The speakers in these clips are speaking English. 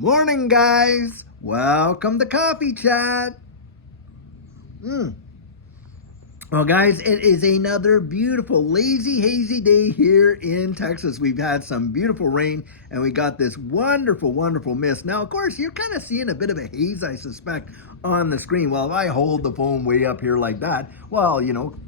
Morning, guys. Welcome to Coffee Chat. Well, guys, it is another beautiful, lazy, hazy day here in Texas. We've had some beautiful rain and we got this wonderful, wonderful mist. Now, of course, you're kind of seeing a bit of a haze, I suspect, on the screen. Well, if I hold the phone way up here like that, well,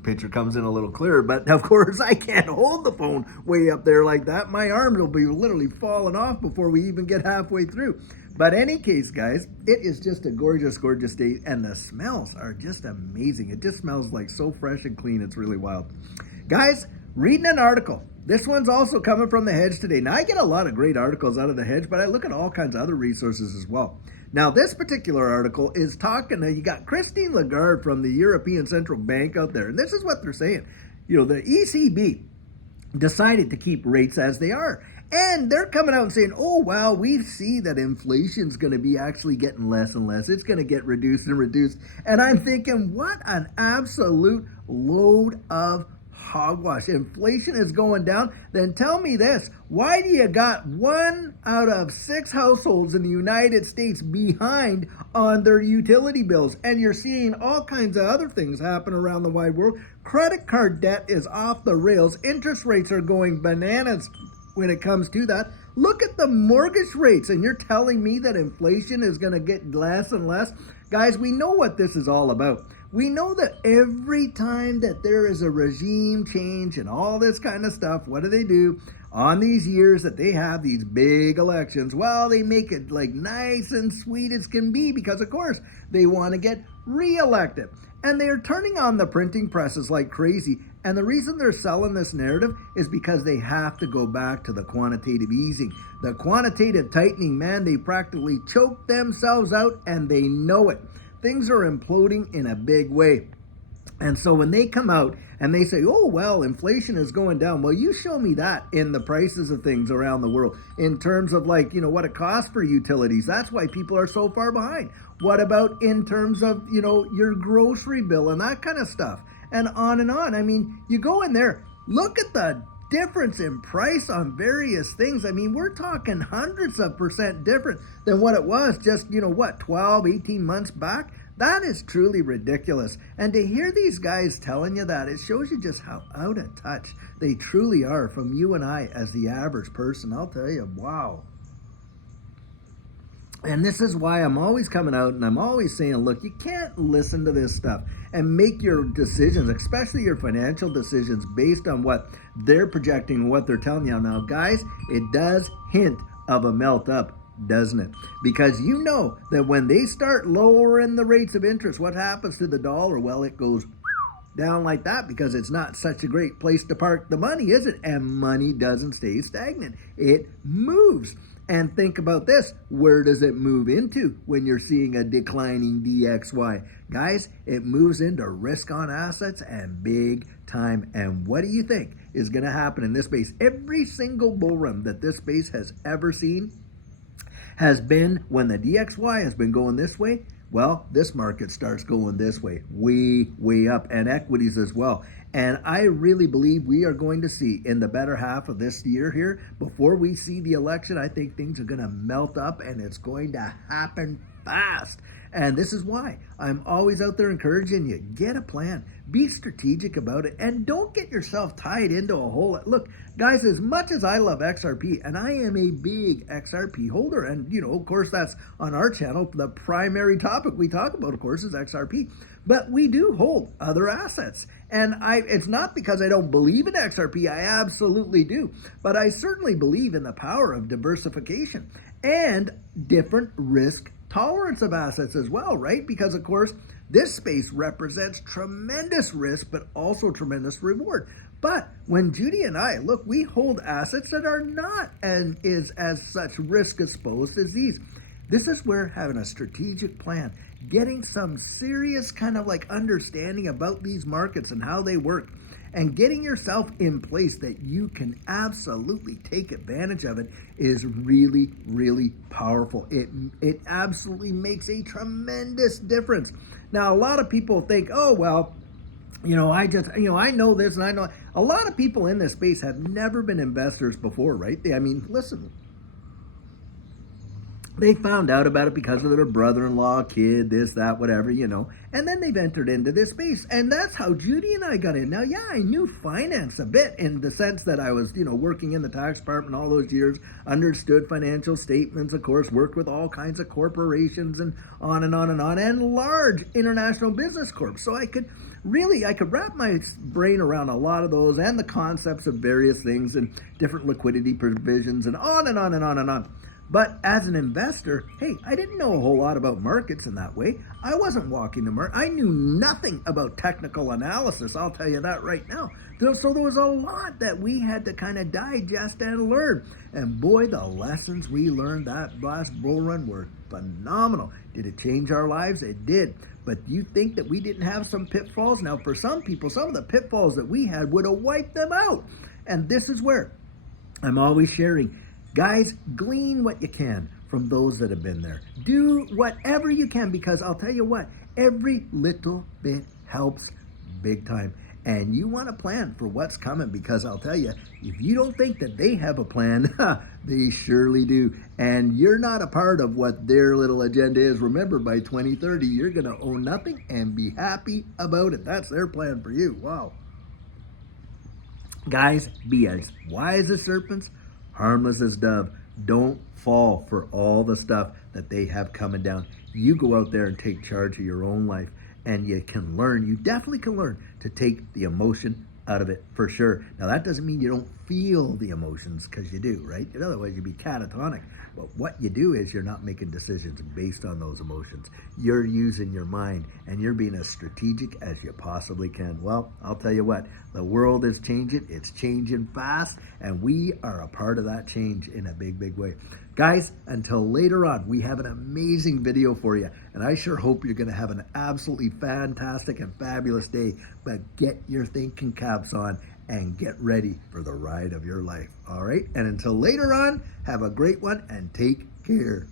picture comes in a little clearer. But of course, I can't hold the phone way up there like that. My arms will be literally falling off before we even get halfway through. But any case, guys, it is just a gorgeous, gorgeous day, and the smells are just amazing. It just smells like so fresh and clean. It's really wild. Guys, reading an article. This one's also coming from The Hedge today. Now, I get a lot of great articles out of The Hedge, but I look at all kinds of other resources as well. Now, this particular article is talking, you got Christine Lagarde from the European Central Bank out there, and this is what they're saying. The ECB decided to keep rates as they are. And they're coming out and saying, oh, well, we see that inflation's going to be actually getting less and less. It's going to get reduced and reduced. And I'm thinking, what an absolute load of hogwash. Inflation is going down. Then tell me this. Why do you got 1 out of 6 households in the United States behind on their utility bills? And you're seeing all kinds of other things happen around the wide world. Credit card debt is off the rails. Interest rates are going bananas when it comes to that. Look at the mortgage rates, and you're telling me that inflation is going to get less and less? Guys, we know what this is all about. We know that every time that there is a regime change and all this kind of stuff, what do? On these years that they have these big elections, well, they make it like nice and sweet as can be because, of course, they want to get reelected. And they're turning on the printing presses like crazy. And the reason they're selling this narrative is because they have to go back to the quantitative easing. The quantitative tightening, man, they practically choked themselves out and they know it. Things are imploding in a big way. And so when they come out and they say, oh, well, inflation is going down. Well, you show me that in the prices of things around the world in terms of what it costs for utilities. That's why people are so far behind. What about in terms of, your grocery bill and that kind of stuff? And on and on. I mean, you go in there, look at the difference in price on various things. I mean, we're talking hundreds of percent different than what it was just, 12, 18 months back. That is truly ridiculous. And to hear these guys telling you that, it shows you just how out of touch they truly are from you and I as the average person. I'll tell you, wow. And this is why I'm always coming out and I'm always saying, look, you can't listen to this stuff and make your decisions, especially your financial decisions, based on what they're projecting, what they're telling you. Now, guys, it does hint of a melt up, doesn't it? Because you know that when they start lowering the rates of interest, what happens to the dollar? Well, it goes down like that because it's not such a great place to park the money, is it? And money doesn't stay stagnant. It moves. And think about this. Where does it move into when you're seeing a declining DXY? Guys, it moves into risk on assets and big time. And what do you think is going to happen in this space? Every single bull run that this space has ever seen has been when the DXY has been going this way. Well, this market starts going this way, way, way up, and equities as well. And I really believe we are going to see in the better half of this year here, before we see the election, I think things are going to melt up and it's going to happen fast. And this is why I'm always out there encouraging you, get a plan, be strategic about it, and don't get yourself tied into a hole. Look, guys, as much as I love XRP, and I am a big XRP holder, and, of course, that's on our channel, the primary topic we talk about, of course, is XRP. But we do hold other assets. And it's not because I don't believe in XRP, I absolutely do. But I certainly believe in the power of diversification and different risk tolerance of assets as well, right? Because, of course, this space represents tremendous risk, but also tremendous reward. But when Judy and I, look, we hold assets that are not and is as such risk exposed as these. This is where having a strategic plan, getting some serious kind of understanding about these markets and how they work, and getting yourself in place that you can absolutely take advantage of it is really, really powerful. It absolutely makes a tremendous difference. Now, a lot of people think, oh, well, I know this and I know. A lot of people in this space have never been investors before, right? Listen, They found out about it because of their brother-in-law, kid, this, that, whatever, and then they've entered into this space. And that's how Judy and I got in. Now, yeah, I knew finance a bit in the sense that I was, working in the tax department all those years, understood financial statements, of course, worked with all kinds of corporations and on and on and on, and large international business corps. So I could wrap my brain around a lot of those and the concepts of various things and different liquidity provisions and on and on and on and on. But as an investor, hey, I didn't know a whole lot about markets in that way. I wasn't walking the market. I knew nothing about technical analysis, I'll tell you that right now. So there was a lot that we had to kind of digest and learn. And boy, the lessons we learned that last bull run were phenomenal. Did it change our lives? It did. But do you think that we didn't have some pitfalls? Now, for some people, some of the pitfalls that we had would have wiped them out. And this is where I'm always sharing. Guys, glean what you can from those that have been there. Do whatever you can, because I'll tell you what, every little bit helps big time. And you want to plan for what's coming, because I'll tell you, if you don't think that they have a plan, they surely do. And you're not a part of what their little agenda is. Remember, by 2030, you're going to own nothing and be happy about it. That's their plan for you. Wow. Guys, be as wise as serpents, harmless as dove. Don't fall for all the stuff that they have coming down. You go out there and take charge of your own life, and you can learn. You definitely can learn to take the emotion out of it, for sure. Now, that doesn't mean you don't feel the emotions, because you do, right? Otherwise, you'd be catatonic. But what you do is you're not making decisions based on those emotions. You're using your mind, and you're being as strategic as you possibly can. Well, I'll tell you what, the world is changing. It's changing fast, and we are a part of that change in a big, big way. Guys, until later on, we have an amazing video for you, and I sure hope you're going to have an absolutely fantastic and fabulous day. But get your thinking caps on and get ready for the ride of your life. All right? And until later on, have a great one and take care.